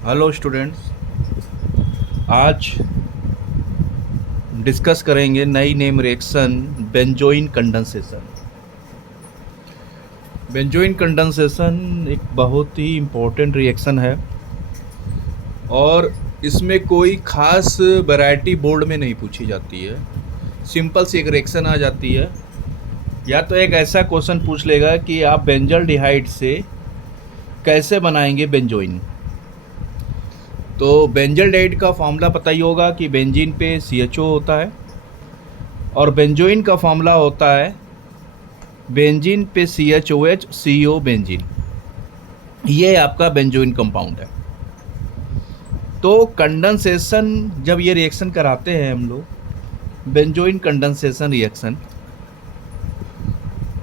Hello students. आज discuss करेंगे नई name reaction benzoin condensation. Benzoin condensation एक बहुत ही इम्पोर्टेंट रिएक्शन है और इसमें कोई खास वैरायटी बोर्ड में नहीं पूछी जाती है। सिंपल सी एक रिएक्शन आ जाती है, या तो एक ऐसा क्वेश्चन पूछ लेगा कि आप बेंजल्डिहाइड से कैसे बनाएंगे बेंजोइन। तो बेंजल्डिहाइड का फॉर्मूला पता ही होगा कि बेंजीन पे CHO होता है और बेंजोइन का फॉर्मूला होता है बेंजीन पे CHOH CO बेंजीन। ये आपका बेंजोइन कंपाउंड है। तो कंडेंसेशन जब ये रिएक्शन कराते हैं हम लोग, बेंजोइन कंडेंसेशन रिएक्शन,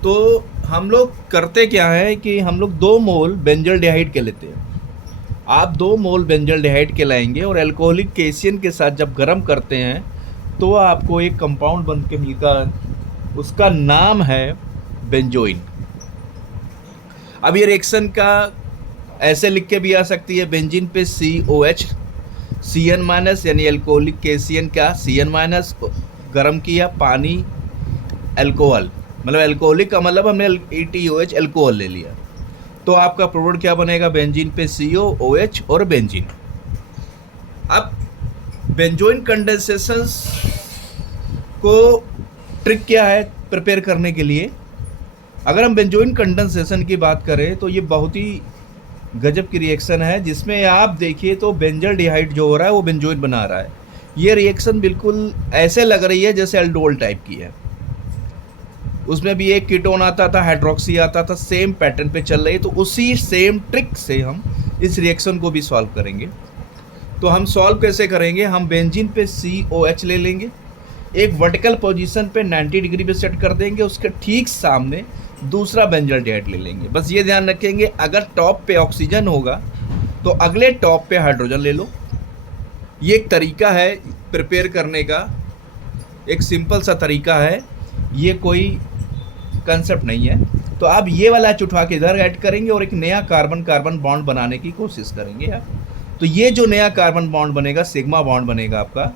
तो हम लोग करते क्या है कि हम लोग 2 मोल बेंजल्डिहाइड के लेते हैं। आप 2 मोल बेंजल्डिहाइड के लाएंगे और अल्कोहलिक केशियन के साथ जब गर्म करते हैं तो आपको एक कंपाउंड बन के मिलता है, उसका नाम है बेंजोइन। अब ये रिएक्शन का ऐसे लिख के भी आ सकती है, बेंजीन पे COH CN माइनस, यानी अल्कोहलिक केशियन का CN माइनस गर्म किया, पानी अल्कोहल, मतलब अल्कोहलिक का मतलब हमने ETOH अल्कोहल ले लिया, तो आपका प्रोडक्ट क्या बनेगा, बेंजीन पे COOH और बेंजीन। अब बेंजोइन कंडेंसेशन को ट्रिक क्या है प्रिपेयर करने के लिए। अगर हम बेंजोइन कंडेंसेशन की बात करें तो ये बहुत ही गजब की रिएक्शन है, जिसमें आप देखिए तो बेंजल्डिहाइड जो हो रहा है वो बेंजोइन बना रहा है। ये रिएक्शन बिल्कुल ऐसे लग रही है जैसे अल्डोल टाइप की है। उसमें भी एक कीटोन आता था, हाइड्रोक्सी आता था, सेम पैटर्न पे चल रही है। तो उसी सेम ट्रिक से हम इस रिएक्शन को भी सॉल्व करेंगे। तो हम सॉल्व कैसे करेंगे, हम बेंजीन पे COH ले लेंगे, एक वर्टिकल पोजीशन पे 90 डिग्री पे सेट कर देंगे, उसके ठीक सामने दूसरा बेंजल्डिहाइड ले लेंगे। बस ये ध्यान रखेंगे, अगर टॉप पे ऑक्सीजन होगा तो अगले टॉप पे हाइड्रोजन ले लो। ये एक तरीका है प्रिपेयर करने का, एक सिंपल सा तरीका है, ये कोई कंसेप्ट नहीं है। तो आप ये वाला एच उठा के इधर ऐड करेंगे और एक नया कार्बन कार्बन बॉन्ड बनाने की कोशिश करेंगे आप। तो ये जो नया कार्बन बॉन्ड बनेगा सिग्मा बॉन्ड बनेगा आपका,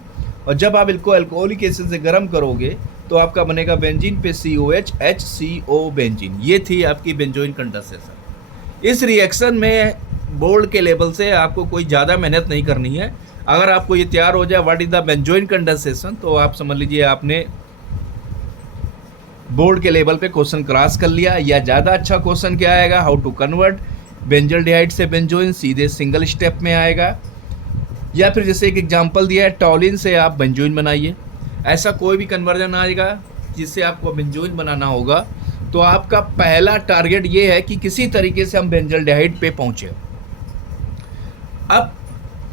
और जब आप इसको अल्कोहलिक एसिड से गर्म करोगे तो आपका बनेगा बेंजीन पे COH HCO बेंजीन। ये थी आपकी बेंजोइन कंडेंसेशन। इस रिएक्शन में बोर्ड के लेवल से आपको कोई ज़्यादा मेहनत नहीं करनी है। अगर आपको ये तैयार हो जाए what is the benzoin condensation, तो आप समझ लीजिए आपने बोर्ड के लेवल पे क्वेश्चन क्रॉस कर लिया। या ज़्यादा अच्छा क्वेश्चन क्या आएगा, हाउ टू कन्वर्ट बेंजल्डिहाइड से बेंजोइन, सीधे सिंगल स्टेप में आएगा। या फिर जैसे एक एग्जांपल दिया है, टॉलिन से आप बेंजोइन बनाइए। ऐसा कोई भी कन्वर्जन आएगा जिससे आपको बेंजोइन बनाना होगा, तो आपका पहला टारगेट ये है कि किसी तरीके से हम बेंजल्डिहाइड पे पहुँचे। अब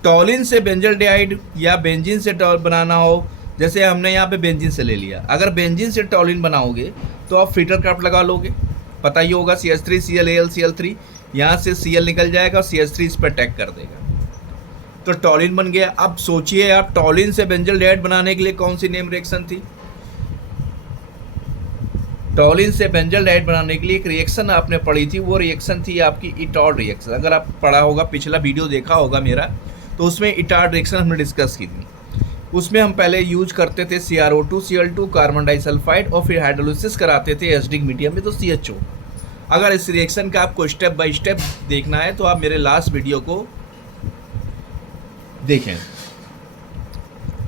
टॉलिन से बेंजल्डिहाइड या बेंजीन से बनाना हो, जैसे हमने यहाँ पे बेंजीन से ले लिया, अगर बेंजीन से टॉलिन बनाओगे तो आप फिल्टर क्राफ्ट लगा लोगे, पता ही होगा CH3 ClAl Cl3, यहाँ से Cl निकल जाएगा और CH3 इस पर अटैक कर देगा, तो टॉलिन बन गया। अब सोचिए आप टॉलिन से बेंजल्डिहाइड बनाने के लिए कौन सी नेम रिएक्शन थी। टॉलिन से बेंजल्डिहाइड बनाने के लिए एक रिएक्शन आपने पढ़ी थी, वो रिएक्शन थी आपकी इटॉड रिएक्शन। अगर आप पढ़ा होगा, पिछला वीडियो देखा होगा मेरा, तो उसमें इटॉड रिएक्शन हमने डिस्कस की थी। उसमें हम पहले यूज करते थे CrO2 Cl2 कार्बन डाइसल्फाइड, और फिर हाइड्रोलिसिस कराते थे एसिडिक मीडियम में, तो CHO। अगर इस रिएक्शन का आपको स्टेप बाय स्टेप देखना है तो आप मेरे लास्ट वीडियो को देखें।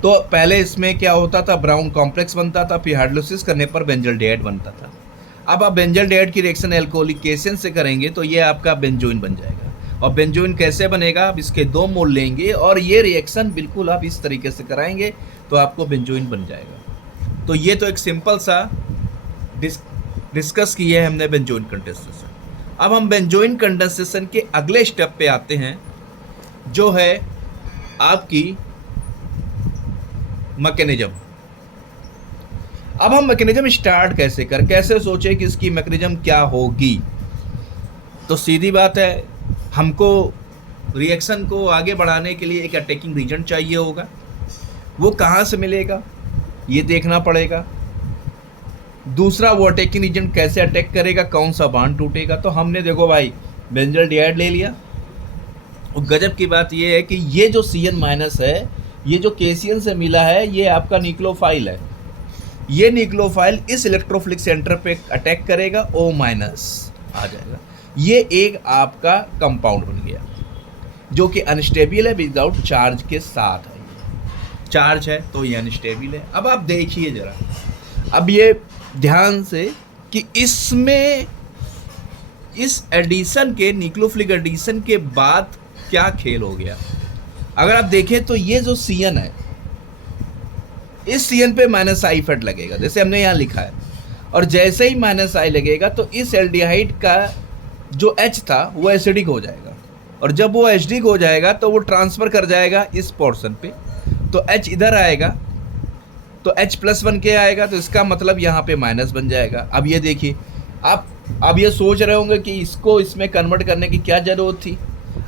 तो पहले इसमें क्या होता था, ब्राउन कॉम्प्लेक्स बनता था, फिर हाइड्रोलिसिस करने पर बेंजल्डिहाइड बनता था। अब आप बेंजल्डिहाइड की रिएक्शन अल्कोहलिक केशियन से करेंगे तो ये आपका बेंजोइन बन जाएगा। और बेंजोइन कैसे बनेगा, आप इसके 2 मोल लेंगे और ये रिएक्शन बिल्कुल आप इस तरीके से कराएंगे तो आपको बेंजोइन बन जाएगा। तो ये तो एक सिंपल सा डिस्कस किया है हमने बेंजोइन कंडेंसेशन। अब हम बेंजोइन कंडेंसेशन के अगले स्टेप पे आते हैं, जो है आपकी मैकेनिज्म। अब हम मैकेनिज्म स्टार्ट कैसे सोचे कि इसकी मैकेनिज्म क्या होगी। तो सीधी बात है, हमको रिएक्शन को आगे बढ़ाने के लिए एक अटैकिंग रीजन चाहिए होगा। वो कहाँ से मिलेगा ये देखना पड़ेगा। दूसरा, वो अटैकिंग रीजन कैसे अटैक करेगा, कौन सा बांड टूटेगा। तो हमने देखो भाई बेंजल्डिहाइड ले लिया, गजब की बात ये है कि ये जो Cn माइनस है, ये जो KCl से मिला है, ये आपका न्यूक्लियोफाइल है। ये न्यूक्लियोफाइल इस इलेक्ट्रोफिलिक सेंटर पे अटैक करेगा, O माइनस आ जाएगा। ये एक आपका कंपाउंड बन गया जो कि अनस्टेबल है, विदाउट चार्ज के साथ है। चार्ज है तो ये अनस्टेबल है। अब आप देखिए ज़रा, अब ये ध्यान से कि इसमें इस एडिशन के न्यूक्लियोफिलिक एडिशन के बाद क्या खेल हो गया। अगर आप देखें तो ये जो Cn है, इस Cn पे माइनस आई इफेक्ट लगेगा, जैसे हमने यहाँ लिखा है, और जैसे ही माइनस आई लगेगा तो इस एल्डिहाइड का जो H था वो एसिडिक हो जाएगा, और जब वो एसिडिक हो जाएगा तो वो ट्रांसफ़र कर जाएगा इस पोर्शन पे, तो H इधर आएगा तो H+1 के आएगा, तो इसका मतलब यहाँ पे माइनस बन जाएगा। अब ये देखिए, आप अब ये सोच रहे होंगे कि इसको इसमें कन्वर्ट करने की क्या ज़रूरत थी।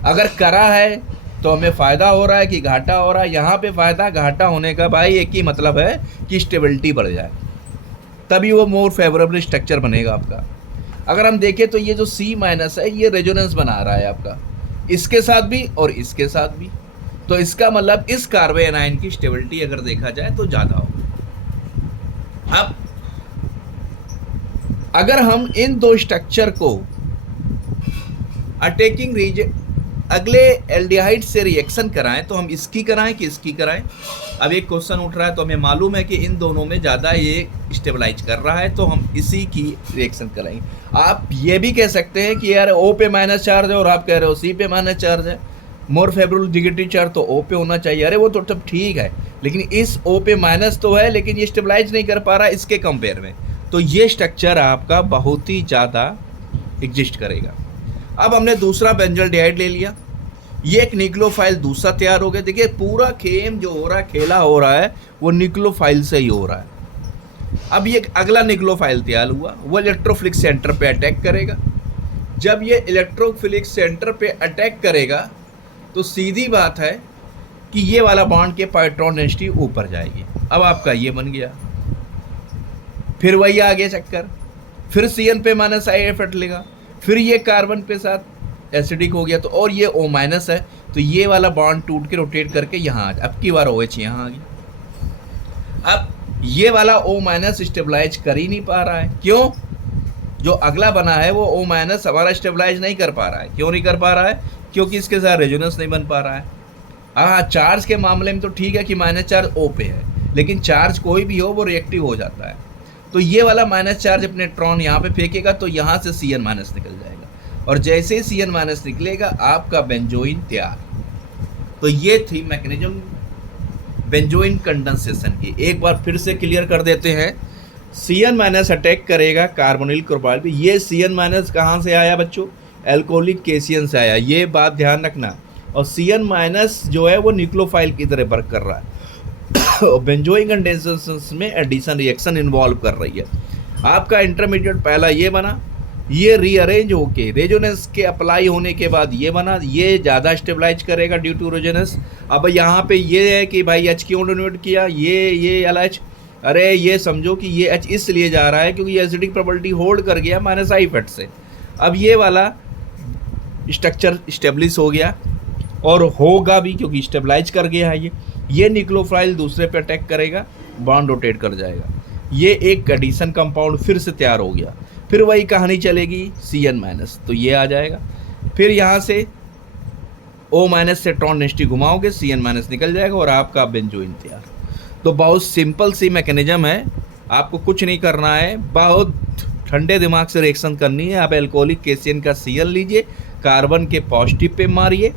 अगर करा है तो हमें फ़ायदा हो रहा है कि घाटा हो रहा है। यहाँ पे फ़ायदा घाटा होने का भाई एक ही मतलब है कि स्टेबिलिटी बढ़ जाए, तभी वो मोर फेवरेबल स्ट्रक्चर बनेगा आपका। अगर हम देखें तो ये जो C माइनस है, ये रेजोनेंस बना रहा है आपका, इसके साथ भी और इसके साथ भी, तो इसका मतलब इस कार्बन एनायन की स्टेबिलिटी अगर देखा जाए तो ज़्यादा होगी। अब अगर हम इन दो स्ट्रक्चर को अटैकिंग रीजन अगले एल्डिहाइड से रिएक्शन कराएं तो हम इसकी कराएं कि इसकी कराएं। अब एक क्वेश्चन उठ रहा है, तो हमें मालूम है कि इन दोनों में ज़्यादा ये स्टेबलाइज कर रहा है, तो हम इसी की रिएक्शन कराएंगे। आप ये भी कह सकते हैं कि यार O पे माइनस चार्ज है और आप कह रहे हो C पे माइनस चार्ज है, मोर फेवरेबल नेगेटिव चार्ज तो O पे होना चाहिए। अरे वो तो सब ठीक है, लेकिन इस O पे माइनस तो है, लेकिन ये स्टेबलाइज नहीं कर पा रहा इसके कंपेयर में, तो ये स्ट्रक्चर आपका बहुत ही ज़्यादा एग्जिस्ट करेगा। अब हमने दूसरा बेंजोल्डिहाइड ले लिया, ये एक न्यूक्लियोफाइल दूसरा तैयार हो गया। देखिए पूरा खेम जो हो रहा है, खेला हो रहा है, वो न्यूक्लियोफाइल से ही हो रहा है। अब ये अगला न्यूक्लियोफाइल तैयार हुआ, वो इलेक्ट्रोफिलिक सेंटर पे अटैक करेगा। जब ये इलेक्ट्रोफिलिक सेंटर पे अटैक करेगा तो सीधी बात है कि ये वाला बॉन्ड के इलेक्ट्रॉन डेंसिटी ऊपर जाएगी। अब आपका ये बन गया, फिर वही आगे चक्कर, फिर Cn पे माइनस आई इफेक्ट लेगा, फिर ये कार्बन पे साथ एसिडिक हो गया, तो और ये O माइनस है, तो ये वाला बॉन्ड टूट के रोटेट करके यहाँ आ, अब की बार OH यहाँ आ गया। अब ये वाला O माइनस स्टेबलाइज कर ही नहीं पा रहा है, क्यों? जो अगला बना है वो O माइनस हमारा स्टेबलाइज नहीं कर पा रहा है। क्यों नहीं कर पा रहा है? क्योंकि इसके साथ रेजोनेंस नहीं बन पा रहा है। हाँ, चार्ज के मामले में तो ठीक है कि माइनस चार्ज O पे है, लेकिन चार्ज कोई भी हो वो रिएक्टिव हो जाता है। तो ये वाला माइनस चार्ज अपने इलेक्ट्रॉन यहाँ पे फेंकेगा, तो यहाँ से Cn माइनस निकल जाएगा, और जैसे ही Cn माइनस निकलेगा आपका बेंजोइन तैयार। तो ये थी मैकेनिज्म बेंजोइन कंडेंसेशन की। एक बार फिर से क्लियर कर देते हैं। Cn माइनस अटैक करेगा कार्बोनिल क्लोराइड पे। ये Cn माइनस कहाँ से आया बच्चों? एल्कोहलिक KCN से आया, ये बात ध्यान रखना। और Cn माइनस जो है वो न्यूक्लियोफाइल की तरह वर्क कर रहा है और बेंजोइन कंडेंसेशन में एडिशन रिएक्शन इन्वॉल्व कर रही है। आपका इंटरमीडिएट पहला ये बना, ये रीअरेंज होके रेजोनेंस के अप्लाई होने के बाद ये बना, ये ज़्यादा स्टेबलाइज करेगा ड्यू टू रेजोनेंस। अब यहाँ पे ये है कि भाई H क्यों डोनेट किया, ये LH, अरे ये समझो कि ये H इसलिए जा रहा है क्योंकि ये एसिडिक प्रॉपर्टी होल्ड कर गया माइनस आई इफेक्ट से। अब ये वाला स्ट्रक्चर स्टेब्लिश हो गया और होगा भी क्योंकि स्टेबलाइज कर गया है। ये न्यूक्लियोफाइल दूसरे पे अटैक करेगा, बॉन्ड रोटेट कर जाएगा, ये एक एडिशन कंपाउंड फिर से तैयार हो गया। फिर वही कहानी चलेगी Cn माइनस, तो ये आ जाएगा। फिर यहाँ से O माइनस से इलेक्ट्रॉन डेंसिटी घुमाओगे, Cn माइनस निकल जाएगा और आपका बेंजोइन तैयार। तो बहुत सिंपल सी मैकेनिज्म है, आपको कुछ नहीं करना है, बहुत ठंडे दिमाग से रिएक्शन करनी है। आप एल्कोहलिक KCN का Cl लीजिए, कार्बन के पॉजिटिव पे मारिए,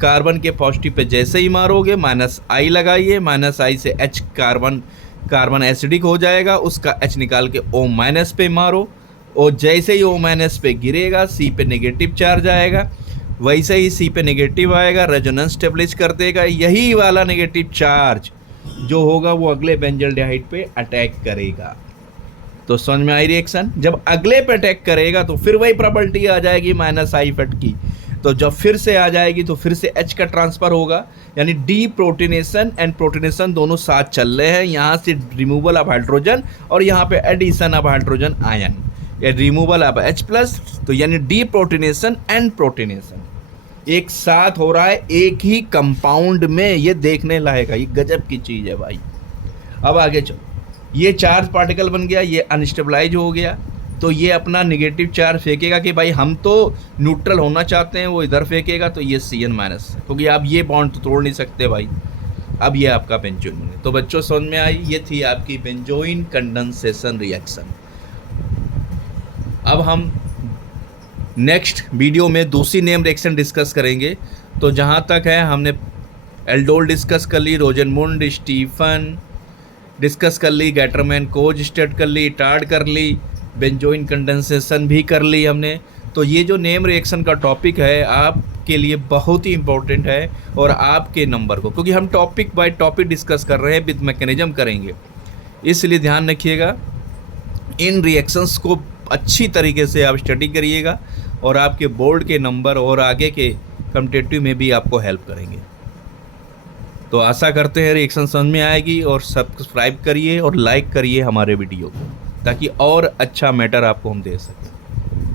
कार्बन के पॉजिटिव पे जैसे ही मारोगे माइनस आई लगाइए, माइनस आई से H कार्बन एसिडिक हो जाएगा, उसका H निकाल के O माइनस पे मारो, और जैसे ही O माइनस पे गिरेगा C पे नेगेटिव चार्ज आएगा, वैसे ही C पे नेगेटिव आएगा, रेजोनेंस स्टेबलिश कर देगा। यही वाला नेगेटिव चार्ज जो होगा वो अगले बेंजोल्डिहाइड पे अटैक करेगा। तो समझ में आई रिएक्शन? जब अगले पे अटैक करेगा तो फिर वही प्रॉपर्टी आ जाएगी माइनस आई इफेक्ट की, तो जब फिर से आ जाएगी तो फिर से H का ट्रांसफ़र होगा, यानी डी प्रोटीनेशन एंड प्रोटीनेशन दोनों साथ चल रहे हैं। यहाँ से रिमूवल ऑफ हाइड्रोजन और यहाँ पे एडिशन ऑफ हाइड्रोजन आयन, या रिमूवल ऑफ H+, तो यानी डी प्रोटीनेशन एंड प्रोटीनेशन। एक साथ हो रहा है एक ही कंपाउंड में, ये देखने लायक है, ये गजब की चीज़ है भाई। अब आगे चलो, ये चार्ज पार्टिकल बन गया, ये अनस्टेबलाइज हो गया, तो ये अपना निगेटिव चार्ज फेंकेगा कि भाई हम तो न्यूट्रल होना चाहते हैं, वो इधर फेंकेगा, तो ये Cn माइनस, क्योंकि आप ये बॉन्ड तो तोड़ नहीं सकते भाई। अब ये आपका बेंजोइन बने। तो बच्चों समझ में आई, ये थी आपकी बेंजोइन कंडेंसेशन रिएक्शन। अब हम नेक्स्ट वीडियो में दूसरी नेम रिएक्शन डिस्कस करेंगे। तो जहाँ तक है हमने एल्डोल डिस्कस कर ली, रोजनमुंड, स्टीफन डिस्कस कर ली, गैटरमैन कोज स्टेट कर ली, टार्ड कर ली, बेंजोइन कंडेंसेशन भी कर ली हमने। तो ये जो नेम रिएक्शन का टॉपिक है आपके लिए बहुत ही इंपॉर्टेंट है, और आपके नंबर को, क्योंकि हम टॉपिक बाय टॉपिक डिस्कस कर रहे हैं, विद मैकेनिज्म करेंगे, इसलिए ध्यान रखिएगा। इन रिएक्शंस को अच्छी तरीके से आप स्टडी करिएगा, और आपके बोर्ड के नंबर और आगे के कॉम्पिटिटिव में भी आपको हेल्प करेंगे। तो आशा करते हैं रिएक्शन समझ में आएगी, और सब्सक्राइब करिए और लाइक करिए हमारे वीडियो को, ताकि और अच्छा मैटर आपको हम दे सकें।